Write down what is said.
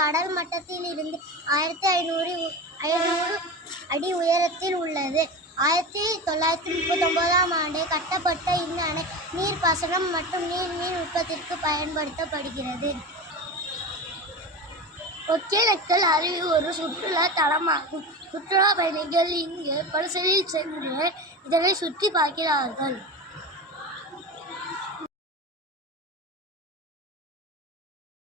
கடல் மட்டத்தில் இருந்து 1500 அடி உயரத்தில் உள்ளது. 1939ஆம் ஆண்டு கட்டப்பட்ட இந்த அணை நீர்ப்பாசனம் மற்றும் நீர்மீன் உற்பத்திக்கு பயன்படுத்தப்படுகிறது. ஒகேனக்கல் அருவி ஒரு சுற்றுலா தலமாகும். சுற்றுலா பயணிகள் இங்கு பரிசலில் சென்று இதனை சுற்றி பார்க்கிறார்கள்.